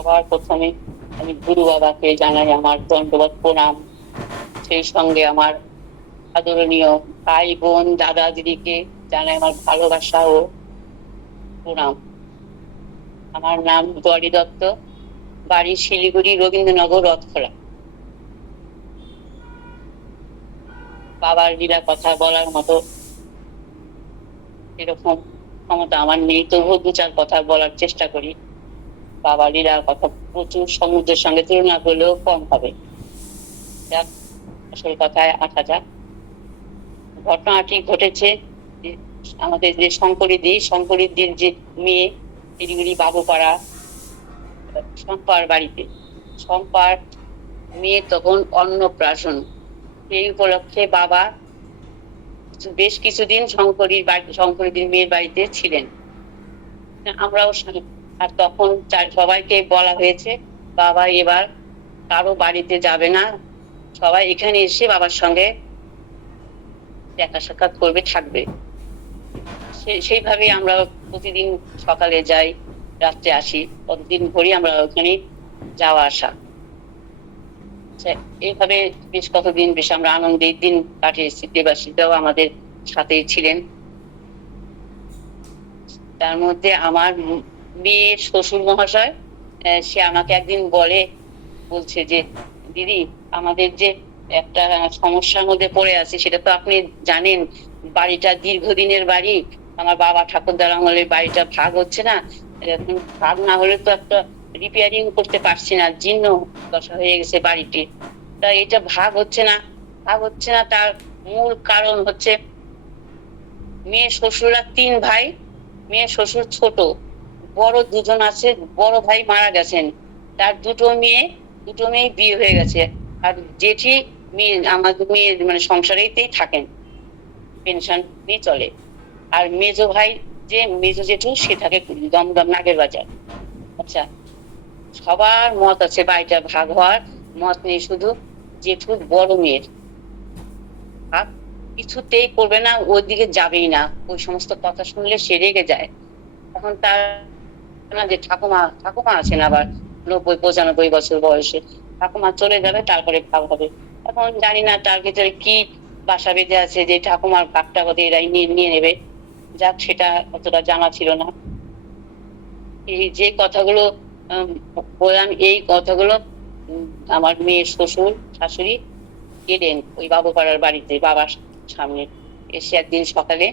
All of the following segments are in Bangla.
সবার প্রথমে আমি গুরু বাবাকে জানাই আমার দণ্ডবত প্রণাম। সেই সঙ্গে আমার আদরণীয় ভাই বোন দাদা দিদিকে জানাই আমার ভালোবাসা ও প্রণাম। আমার নাম গরি দত্ত, বাড়ি শিলিগুড়ি, রবীন্দ্রনগর, রথখোলা। বাবার লীলা কথা বলার মতো এরকম ক্ষমতা আমার নেই, তবুও দু চার কথা বলার চেষ্টা করি। বাবার লীলার কথা প্রচুর, সমুদ্রের সঙ্গে তুলনা করলেও কম হবে। যাক, আসল কথায় আসা যাক। ঘটনাটি ঘটেছে আমাদের যে শঙ্করীদির যে মেয়ে, শিলিগুড়ি বাবুপাড়া শম্পার বাড়িতে। শম্পার মেয়ে তখন অন্নপ্রাশন, সেই উপলক্ষে বাবা বেশ কিছুদিন শঙ্করীদির মেয়ের বাড়িতে ছিলেন। আমরাও, আর তখন সবাইকে বলা হয়েছে বাবা এবার কারো বাড়িতে যাবে না, সবাই এখানে এসে বাবার সঙ্গে দেখা সাক্ষাৎ করবে, থাকবে। সেইভাবে আমরা প্রতিদিন সকালে যাই, রাত্রে আসি, প্রতিদিন ভরি আমরা ওখানে যাওয়া আসা। এইভাবে বেশ কতদিন বেশ আমরা আনন্দের দিন কাটিয়েছি। দেবাশিসরাও আমাদের সাথেই ছিলেন। তার মধ্যে আমার মেয়ের শ্বশুর মহাশয়, সে আমাকে একদিন বলছে যে দিদি, আমাদের যে একটা সমস্যার মধ্যে পড়ে আছে সেটা তো আপনি জানেন, বাড়িটা দীর্ঘদিনের বাড়ি, আমার বাবা ঠাকুরদার আমলের বাড়িটা ভাগ হচ্ছে না, এখন ভাগ না হলে তো একটা রিপেয়ারিং করতে পারছি না, জীর্ণ দশা হয়ে গেছে বাড়িটি। তা এটা ভাগ হচ্ছে না, তার মূল কারণ হচ্ছে মেয়ে শ্বশুররা 3 ভাই, মেয়ে শ্বশুর ছোট, বড় 2জন আছে, বড় ভাই মারা গেছেন, তার দুটো মেয়ে বিয়ে হয়ে গেছে। আর জেঠি মেয়ে, আমাদের মেয়ে মানে সংসারেতেই থাকেন, পেনশন নিয়ে চলে। আর মেজো জেঠু সে থাকে দমদম নাগের বাজার। আচ্ছা, সবার মত আছে বাড়িটা ভাগ হওয়ার, মত নেই শুধু জেঠুর বড় মেয়ের। ভাগ কিছুতেই করবে না, ওই দিকে যাবেই না, ওই সমস্ত কথা শুনলে সে রেগে যায়। তখন তার যে ঠাকুমা আছেন আবার 90-95 বছর বয়সে, ঠাকুমা চলে যাবে, তারপরে ভাগ হবে। এখন জানি না তার ভিতরে কি বাসা বেঁধে আছে যে ঠাকুমার ভাগটা হতে এরাই নিয়ে নেবে। যাক, সেটা অতটা জানা ছিল না। এই যে কথাগুলো বললাম, এই কথাগুলো আমার মেয়ের শ্বশুর শাশুড়ি এলেন ওই বাবুপাড়ার বাড়িতে, বাবার সামনে এসে একদিন সকালে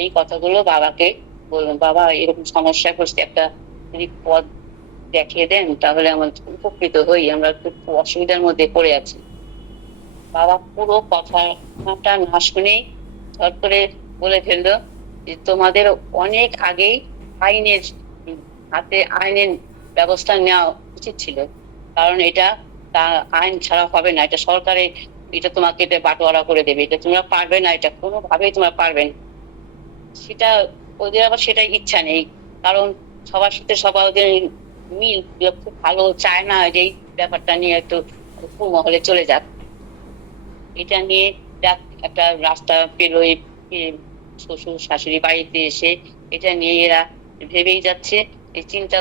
এই কথাগুলো বাবাকে বললেন, বাবা এরকম সমস্যা করছে, একটা যদি পথ দেখিয়ে দেন তাহলে আমার উপকৃত হই, আমরা খুব অসুবিধার মধ্যে পড়ে আছি। বাবা পুরো কথাটা না শুনেই ঝট করে বলে ফেললো যে তোমাদের অনেক আগেই আইনের ব্যবস্থা নেওয়া উচিত ছিল, কারণ এটা আইন ছাড়া হবে না, এটা সরকারে, এটা তোমাকে এটা বাটোয়ারা করে দেবে, এটা তোমরা পারবে না, এটা কোনোভাবেই তোমরা পারবে না। সেটা ওদের আবার সেটাই ইচ্ছা নেই, কারণ সবার সাথে সবার ওদের মিল খুব ভালো, চায় না যে এই ব্যাপারটা নিয়ে একটু মহলে চলে যাক। এটা নিয়ে একটা রাস্তা পেলো শ্বশুর শাশুড়ি বাড়িতে এসে, এটা নিয়ে এরা ভেবেই যাচ্ছে। এই চিন্তা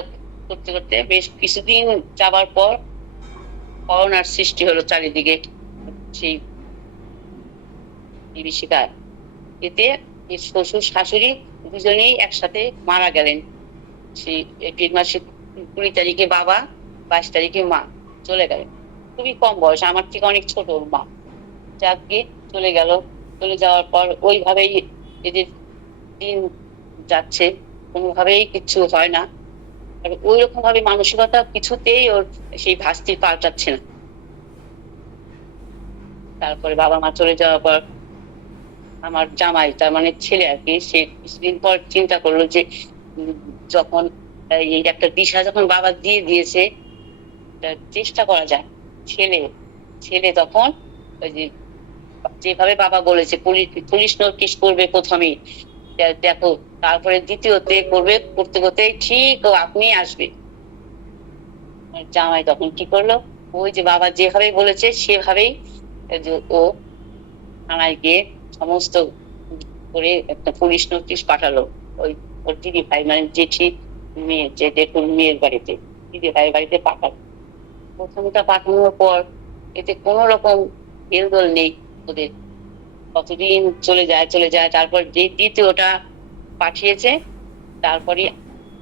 করতে করতে বেশ কিছুদিন যাবার পর করোনার সৃষ্টি হলো চারিদিকে, সেই বিভীষিকায়। এতে শ্বশুর শাশুড়ি দুজনেই একসাথে মারা গেলেন। সেই এপ্রিল মাসের 20 তারিখে বাবা, 22 তারিখে মা চলে গেলেন। খুবই কম বয়স, আমার থেকে অনেক ছোট মা। যাক গিয়ে চলে যাওয়ার পর ওইভাবেই এদের দিন যাচ্ছে, কোনোভাবেই কিছু হয় না। আর ওই রকম ভাবে মানসিকতা কিছুতেই ওর সেই ভাস্তি পাল্টাচ্ছে না। তারপরে বাবা মা চলে যাওয়ার পর আমার জামাই, তার মানে ছেলে আর কি, সে কিছুদিন পর চিন্তা করলো যে যখন এই একটা দিশা যখন বাবা দিয়ে দিয়েছে, চেষ্টা করা যায়। ছেলে তখন ওই যে যেভাবে বাবা বলেছে পুলিশ নোটিশ করবে প্রথমেই, দেখো, তারপরে দ্বিতীয়তে করতে করতে ঠিক আপনি আসবে। জামাই তখন কি করলো, ওই যে বাবা যেভাবে বলেছে সেভাবেই ও থানায় গিয়ে সমস্ত করে একটা পুলিশ নোটিশ পাঠালো ওই ওর দিদি ভাই, মানে জেঠি মেয়ে, যে জেঠুর মেয়ের বাড়িতে। দিদি ভাইয়ের বাড়িতে পাঠালো। প্রথমটা পাঠানোর পর এতে কোনো রকম হেলদোল নেই ওদের, কতদিন চলে যায় চলে যায়। তারপর যে দ্বিতীয়টা পাঠিয়েছে, তারপরে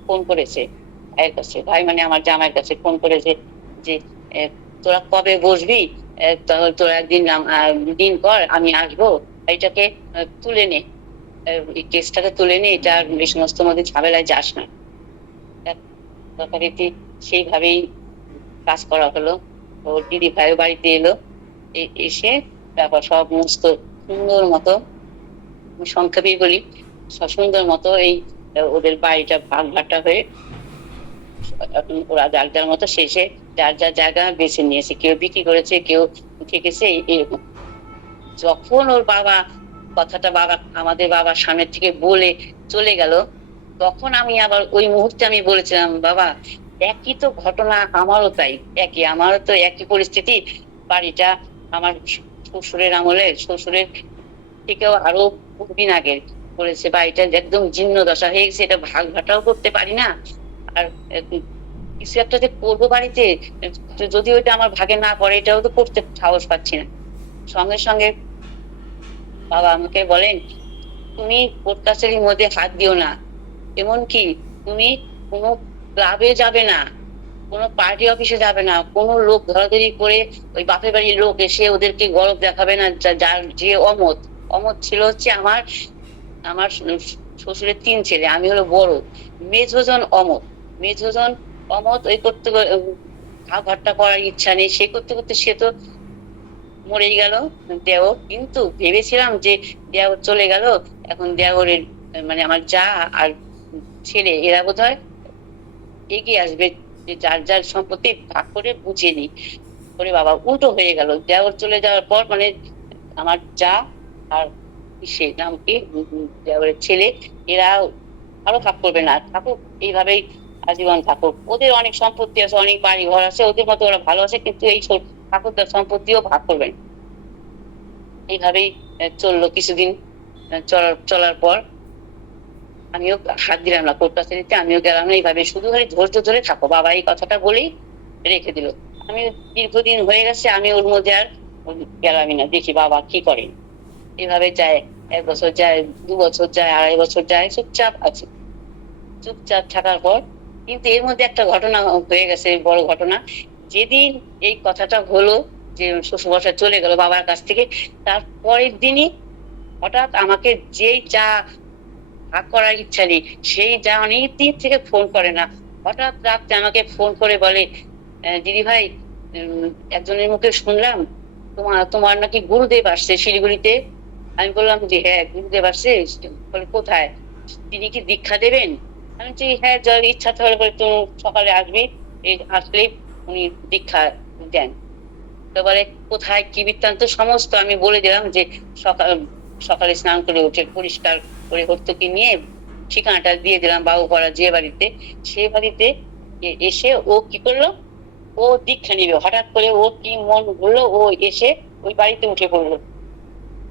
ফোন করেছে ভাইয়ের কাছে, ভাই মানে আমার জামাইয়ের কাছে ফোন করেছে যে তোরা কবে বসবি, তোরা একদিন দিন কর, আমি আসবো, এটাকে তুলে নে, এই কেসটাকে তুলে নে, এটা এই সমস্ত মধ্যে ঝামেলায় যাস না। যথারীতি সেইভাবেই কাজ করা হলো। ওর দিদি ভাইয়ের বাড়িতে এলো, এসে তারপর সমস্ত সুন্দর মতো, সংক্ষেপেই বলি, সুন্দর মতো এই ওদের বাড়িটা ভাগ ভাটা হয়ে এখন ওরা যার যার মতো শেষে যার যার জায়গা বেছে নিয়েছে, কেউ বিক্রি করেছে, কেউ থেকেছে এরকম। যখন ওর বাবা কথাটা আমাদের বাবার সামনের থেকে বলে চলে গেল, তখন আমি আবার ওই মুহূর্তে আমি বলেছিলাম, বাবা একই তো ঘটনা, আমারও তাই, আমারও তো একই পরিস্থিতি। বাড়িটা আমার শ্বশুরের আমলে, শ্বশুরের থেকেও আরো বহুদিন আগে করেছে, বাড়িটা একদম জীর্ণ দশা হয়ে গেছে, এটা ভাগ ভাটাও করতে পারি না। আর কিছু একটা যে করবো বাড়িতে, যদি ওইটা আমার ভাগে না পড়ে, এটাও তো করতে সাহস পাচ্ছি না। সঙ্গে সঙ্গে বাবা আমাকে বলেন, তুমি কোর্ট কাছারির মধ্যে হাত দিও না, এমনকি তুমি কোনো ক্লাবে যাবে না, কোনো পার্টি অফিসে যাবে না, কোনো লোক ধরাধরি করে ওই বাপের বাড়ির লোক এসে ওদেরকে গরব দেখাবে না। যার যে অমত, ছিল হচ্ছে আমার আমার শ্বশুরের 3 ছেলে, আমি হলো বড়, মেজোজন অমত, মেজোজন অমত ওই করতে ঘরটা করার ইচ্ছা নেই, সে করতে করতে সে তো মরেই গেল দেওর। কিন্তু ভেবেছিলাম যে দেওর চলে গেল, এখন দেওরের মানে আমার যা আর ছেলে এরা বোধ হয় এগিয়ে আসবে, যে যার যার সম্পত্তি ভাগ করে বুঝিয়ে নি। করে বাবা উল্টো হয়ে গেল, দেওর চলে যাওয়ার পর মানে আমার যা আর সে নাম কি দেওরের ছেলে, এরা আরো ভাগ করবে না, থাকুক এইভাবেই আজীবন থাকুক। ওদের অনেক সম্পত্তি আছে, অনেক বাড়ি ঘর আছে, ওদের মতো ওরা ভালো আছে, কিন্তু এই ঠাকুরদার সম্পত্তিও ভাগ করবেন। এইভাবেই চললো কিছুদিন। চলার পর আমিও হাত দিলাম না কোর্ট কাছারিতে, আমিও গেলাম না। এইভাবে শুধু খালি ধৈর্য ধরে থাকো, বাবা এই কথাটা বলেই রেখে দিল। আমি দীর্ঘদিন হয়ে গেছে, আমি ওর মধ্যে আর গেলামই না, দেখি বাবা কি করেন। এভাবে যায়, 1 বছর যায়, 2 বছর যায়, 2.5 বছর যায়, চুপচাপ আছে। চুপচাপ থাকার পর কিন্তু এর মধ্যে একটা ঘটনা হয়ে গেছে, বড় ঘটনা। যেদিন এই কথাটা হলো যে শ্বশুরমশাই চলে গেল বাবার কাছ থেকে, তার পরের দিনই হঠাৎ আমাকে যেই যা ভাগ করার ইচ্ছা নেই, সেই যা অনেক দিন থেকে ফোন করে না, হঠাৎ রাত্রে আমাকে ফোন করে বলে, দিদি ভাই একজনের মুখে শুনলাম তোমার নাকি গুরুদেব আসছে শিলিগুড়িতে। আমি বললাম যে হ্যাঁ গুরুদেব আসছে। বলে কোথায়, তিনি কি দীক্ষা দেবেন? আমি বলছি হ্যাঁ, যার ইচ্ছা তাহলে বলে তুমি সকালে আসবি, আসলে উনি দীক্ষা দেন। তো বলে কোথায় কি বৃত্তান্ত সমস্ত আমি বলে দিলাম, যে সকালে স্নান করে উঠে পরিষ্কার করে হর্তুকি নিয়ে ঠিকানাটা দিয়ে দিলাম বাবুপাড়া যে বাড়িতে। সে বাড়িতে এসে ও কি করলো, ও দীক্ষা নিবে, হঠাৎ করে ও কি মন ঘুরলো, ও এসে ওই বাড়িতে উঠে পড়লো,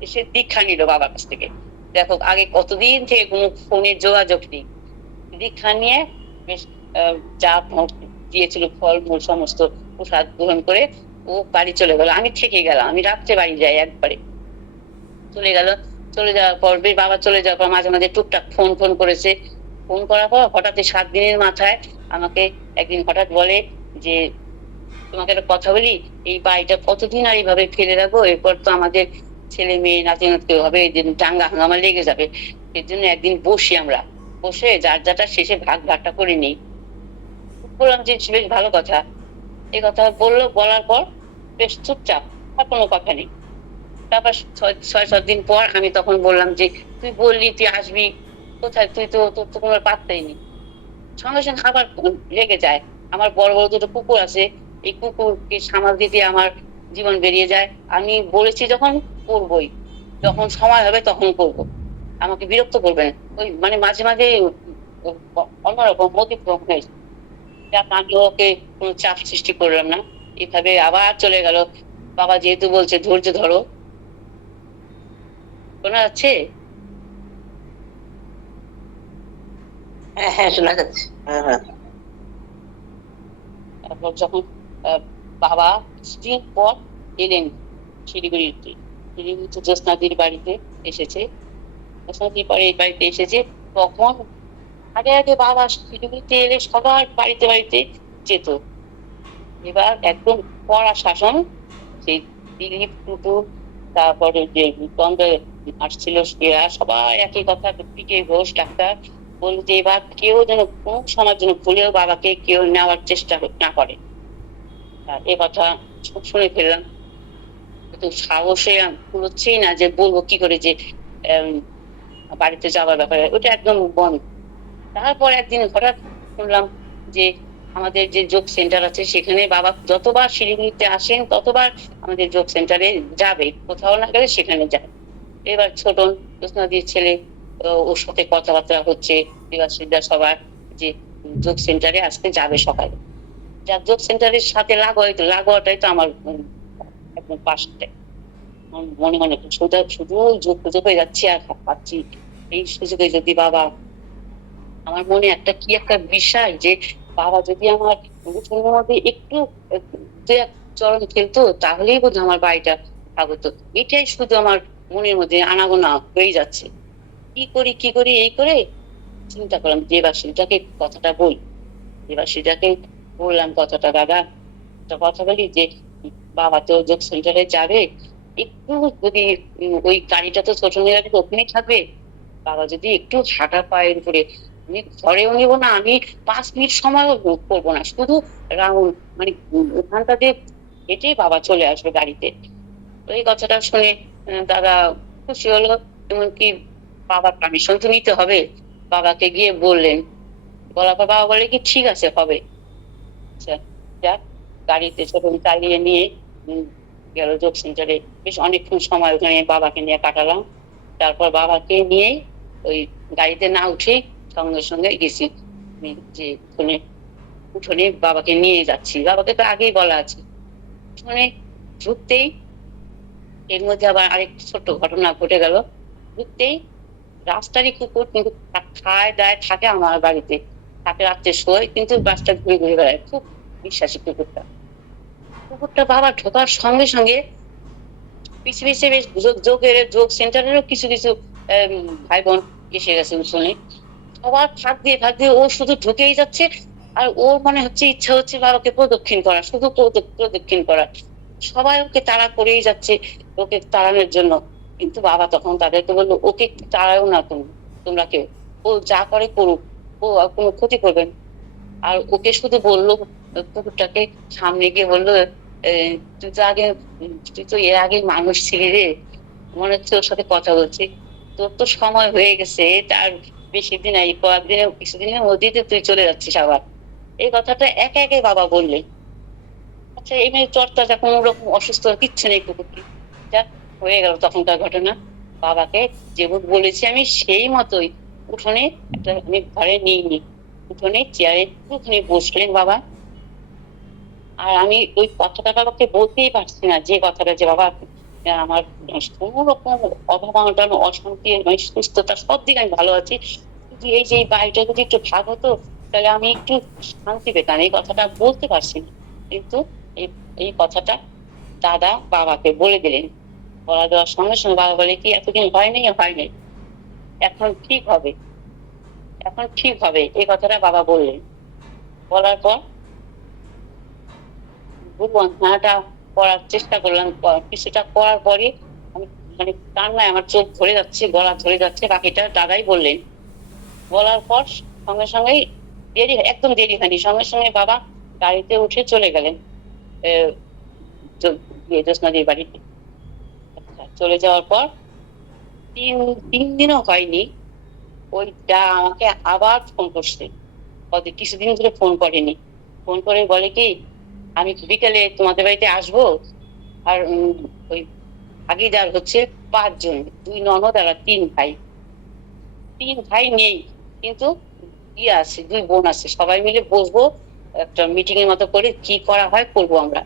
এসে দীক্ষা নিল বাবার কাছ থেকে। দেখো আগে কতদিন থেকে কোনো ফোনের যোগাযোগ নেই, দীক্ষা নিয়ে বেশ যা দিয়েছিল ফলমূল সমস্ত প্রসাদ গ্রহণ করে ও বাড়ি চলে গেল। আমি থেকে গেলাম, আমি রাত্রে বাড়ি যাই একবারে। চলে গেল, চলে যাওয়ার পর বাবা চলে যাওয়ার পর মাঝে মাঝে টুকটাক ফোন করেছে। ফোন করার পর হঠাৎ 7 দিনের মাথায় আমাকে একদিন হঠাৎ বলে যে তোমাকে একটা কথা বলি, এই বাড়িটা কতদিন আর এইভাবে ফেলে রাখবো, এরপর তো আমাদের ছেলে মেয়ে নাতি নাতনি হবে, দাঙ্গা হাঙ্গামা লেগে যাবে, এর জন্য একদিন বসি, আমরা বসে যার যাটা শেষে ভাগ ভাগটা করে নিই। বললাম যে বেশ ভালো কথা। এই কথা বলার পর বেশ চুপচাপ, আর কোনো কথা নেই। তারপর 6-7 দিন পর আমি তখন বললাম যে তুই বললি তুই আসবি, কোথায়, তুই তো তোর তো কোনো পাত্তাই নেই। সঙ্গে সঙ্গে আবার রেগে যায়। আমার বড় বড় 2টো কুকুর আছে, এই কুকুরকে সামাল দিতে আমার জীবন বেরিয়ে যায়। আমি বলেছি যখন করবই, যখন সময় হবে তখন করব, আমাকে বিরক্ত করবেন। ওই মানে মাঝে মাঝে অন্যরকম অতিক্রম হয়েছে, আমি ওকে কোনো চাপ সৃষ্টি করলাম না। এভাবে আবার চলে গেল। বাবা যেহেতু বলছে ধৈর্য ধরো, শোনা যাচ্ছে? হ্যাঁ হ্যাঁ, শোনা যাচ্ছে। হ্যাঁ হ্যাঁ। তারপর যখন আহ, বাবা কিছুদিন পর এলেন শিলিগুড়িতে, শিলিগুড়িতে জ্যোৎস্নাদির বাড়িতে এসেছে, জ্যোৎস্নাদির পরে এই বাড়িতে এসেছে, তখন আগে আগে বাবা শিলিগুড়িতে এলে সবার বাড়িতে বাড়িতে যেত। এবার একদম কড়া শাসন, সেই দিলীপ টুটু, তারপরে যে তন্দ্রা আসছিল এরা সবাই একই কথা, পিকে ঘোষ ডাক্তার বলল যে এবার কেউ যেন কোন সময়ের জন্য ভুলেও বাবাকে কেউ নেওয়ার চেষ্টা না করে। আর এ কথা শুনে ফেললাম, কিন্তু সাহসে কুলোচ্ছেই না যে বলবো কি করে যে আহ, বাড়িতে যাওয়ার ব্যাপারে, ওটা একদম বন্ধ। তারপর একদিন হঠাৎ শুনলাম যে আমাদের যে যোগ সেন্টার আছে সেখানে বাবা যতবার শিলিগুড়িতে আসেন ততবার আমাদের যোগ সেন্টারে যাবে, কোথাও না গেলে সেখানে যায়। এবার ছোট জ্যোৎস্নাদির ছেলে, ওর সাথে কথাবার্তা হচ্ছে দেবাশিসদা সবার, যে যোগ সেন্টারে আজকে যাবে সকালে। যার যোগ সেন্টারের সাথে লাগোয়াটাই তো আমার একদম পাশে। মনে মনে শুধু শুধু যোগ খুঁজে পেয়ে যাচ্ছি আর পাচ্ছি, এই সুযোগে যদি বাবা, আমার মনে একটা কি একটা বিশ্বাস যে বাবা যদি আমার উঠোনের মধ্যে একটু দু এক চরণ খেলতো তাহলেই বোধ আমার বাড়িটা স্বাগত। এটাই শুধু আমার মনের মধ্যে আনাগোনা হয়ে যাচ্ছে। কি করি কি করি এই করে চিন্তা করলাম দেবাশিসটাকে কথাটা বলি। দেবাশিসটাকে বললাম কথাটা, দাদা একটা কথা বলি যে বাবা তো যোগ সেন্টারে যাবে, একটু যদি ওই গাড়িটা তো ছোট গাড়ি ওখানেই থাকবে, বাবা যদি একটু হাঁটা পায়ের উপরে, আমি ঘরেও নিব না, আমি 5 মিনিট সময়ও করবো না, শুধু রাউন্ড মানে ওখানটাতে হেঁটে বাবা চলে আসবে গাড়িতে। তো এই কথাটা শুনে দাদা খুশি হলো, এমনকি বাবার পারমিশন তো নিতে হবে, বাবাকে গিয়ে বললেন। বলার পর বাবা বলে কি ঠিক আছে হবে। আচ্ছা, যাক, গাড়িতে ছোট চালিয়ে নিয়ে গেল যোগ সেন্টারে। বেশ অনেকক্ষণ সময় ওখানে বাবাকে নিয়ে কাটালাম। তারপর বাবাকে নিয়ে ওই গাড়িতে না উঠে সঙ্গে সঙ্গে গেছি যে উঠোনে, উঠোনে বাবাকে নিয়ে যাচ্ছি, বাবাকে তো আগেই বলা আছে। উঠোনে ঢুকতেই এর মধ্যে আবার আরেক ছোট্ট ঘটনা ঘটে গেল। ঢুকতেই রাস্তারই কুকুর, কিন্তু খায় দায় থাকে আমার বাড়িতে, থাকে রাত্রে শোয়, কিন্তু রাস্তা ঘুরে ঘুরে বেড়ায়, খুব বিশ্বাসী কুকুরটা। কুকুরটা বাবা ঢোকার সঙ্গে সঙ্গে পিছে পিছে বেশ যোগ সেন্টারেরও কিছু কিছু ভাই বোন এসে গেছে উঠোনে। সবার ফাঁক দিয়ে ও শুধু ঢুকেই যাচ্ছে, আর ওর মনে হচ্ছে ইচ্ছা হচ্ছে বাবাকে প্রদক্ষিণ করা, শুধু প্রদক্ষিণ করা। সবাই ওকে তাড়া করেই যাচ্ছে, ওকে তাড়ানোর জন্য। কিন্তু বাবা তখন তাদেরকে বললো ওকে একটু তাড়াও না তোমরা কেউ, ও যা করে করুক, ও কোনো ক্ষতি করবেন। আর ওকে শুধু বললো, কুকুরটাকে সামনে গিয়ে বললো, তুই তো আগে, তুই তো এর আগে মানুষ ছিলি রে, মনে হচ্ছে ওর সাথে কথা বলছি, তোর তো সময় হয়ে গেছে, তার বেশি দিন এই কয়েকদিনের কিছুদিনের মধ্যেই তো তুই চলে যাচ্ছিস আবার। এই কথাটা একে একে বাবা বললেন। আচ্ছা, এই মেয়ে চর্চা কোনো রকম অসুস্থ কিচ্ছু নেই কুকুরটি, যা হয়ে গেল তখনকার ঘটনা। বাবাকে যেভাবে বলেছি আমি সেই মতোই উঠোনে একটা, আমি ঘরে নিইনি, উঠোনে চেয়ারে একটুখানি বসলেন বাবা। আর আমি ওই কথাটা বাবাকে বলতেই পারছি না, যে কথাটা যে বাবা আমার কোনো রকম অভাব অনটন অশান্তি মানে সুস্থতা সব দিকে আমি ভালো আছি, কিন্তু এই যে এই বাড়িটা যদি একটু ভাগ হতো তাহলে আমি একটু শান্তি পেতাম, এই কথাটা বলতে পারছি না। কিন্তু এই এই কথাটা দাদা বাবাকে বলে দিলেন। বলা দেওয়ার সঙ্গে সঙ্গে বাবা বলে কি এতদিন হয়নি হয়নি, এখন ঠিক হবে, এখন ঠিক হবে, এই কথাটা বাবা বললেন। বলার পর ঘটনাটা করার চেষ্টা করলাম, কিছুটা করার পরে আমি মানে কান্নায় আমার চোখ ধরে যাচ্ছে, গলা ধরে যাচ্ছে, বাকিটা দাদাই বললেন। বলার পর সঙ্গে সঙ্গেই একদম দেরি হয়নি, সঙ্গে সঙ্গে বাবা গাড়িতে উঠে চলে গেলেন জ্যোৎস্নাদির বাড়িতে। আচ্ছা, চলে যাওয়ার পর তিন তিন দিনও হয়নি, ওইটা আমাকে আবার ফোন করছে। কিছুদিন ধরে ফোন করেনি, ফোন করে বলে কি আমি বিকেলে তোমাদের বাড়িতে আসবো। আর ওই ভাগিদার হচ্ছে 5 জন, 2 ননদ আর 3 ভাই। 3 ভাই নেই, কিন্তু ইয়ে আছে, 2 বোন আছে, সবাই মিলে বসবো, একটা মিটিং এর মতো করে কি করা হয় করবো আমরা।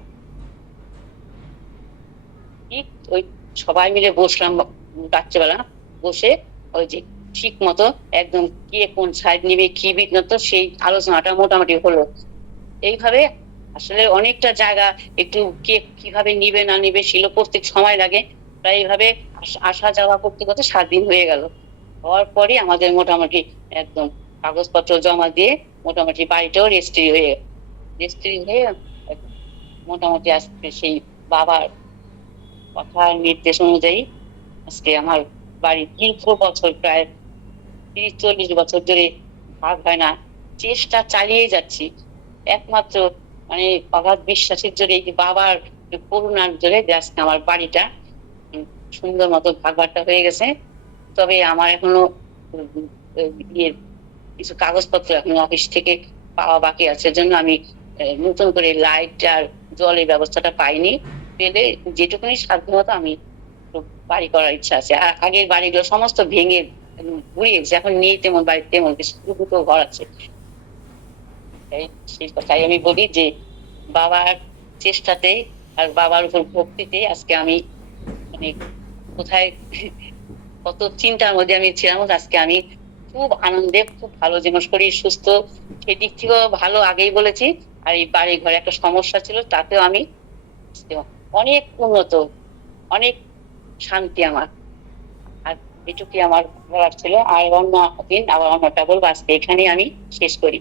ঠিক ওই সবাই মিলে বসলাম রাত্রেবেলা, বসে ওই যে ঠিক মতো একদম কে কোন সাইড নিবে কি বিঘ্নত সেই আলোচনাটা মোটামুটি হলো। এইভাবে আসলে অনেকটা জায়গা একটু কে কিভাবে নিবে না নিবে সেগুলো প্রত্যেক সময় লাগে। প্রায় এভাবে আসা যাওয়া করতে, করতে ৭ দিন হয়ে গেল। হওয়ার পরে আমাদের মোটামুটি একদম কাগজপত্র জমা দিয়ে মোটামুটি বাড়িটাও রেজিস্ট্রি হয়ে মোটামুটি আজকে সেই বাবার কথা নির্দেশ অনুযায়ী আজকে আমার বাড়ি দীর্ঘ বছর প্রায় ৩০-৪০ বছর ধরে ভাগ হয় না। চেষ্টা চালিয়ে যাচ্ছি। একমাত্র মানে অগাধ বিশ্বাসের জোরে এই যে বাবার করুণার জোরে যে আজকে আমার বাড়িটা সুন্দর মতো ভাগ-বাঁটা হয়ে গেছে। তবে আমার এখনো উম ইয়ের কিছু কাগজপত্র এখনো অফিস থেকে পাওয়া বাকি আছে। এজন্য আমি নতুন করে লাইট আর জলের ব্যবস্থাটা পাইনি। পেলে যেটুকুনি সাধ্যমতো আমি একটু বাড়ি করার ইচ্ছা আছে। আগের বাড়িগুলো সমস্ত ভেঙে গুঁড়িয়ে গেছে। এখন নেই তেমন বাড়ি, তেমন কিছু দুটো ঘর আছে। সেই কথাই আমি বলি যে বাবার চেষ্টাতেই আর বাবার উপর ভক্তিতে আজকে আমি মানে কোথায় কত চিন্তার মধ্যে আমি ছিলাম, আজকে আমি খুব আনন্দে খুব ভালো, যেমন শরীর সুস্থ সেদিক থেকেও ভালো, আগেই বলেছি। আর এই বাড়ি ঘরে একটা সমস্যা ছিল, তাতেও আমি অনেক উন্নত, অনেক শান্তি আমার। আর এটুকুই আমার বলার ছিল। আর অন্য দিন আবার অন্যটা বলবো, আজকে এখানেই আমি শেষ করি।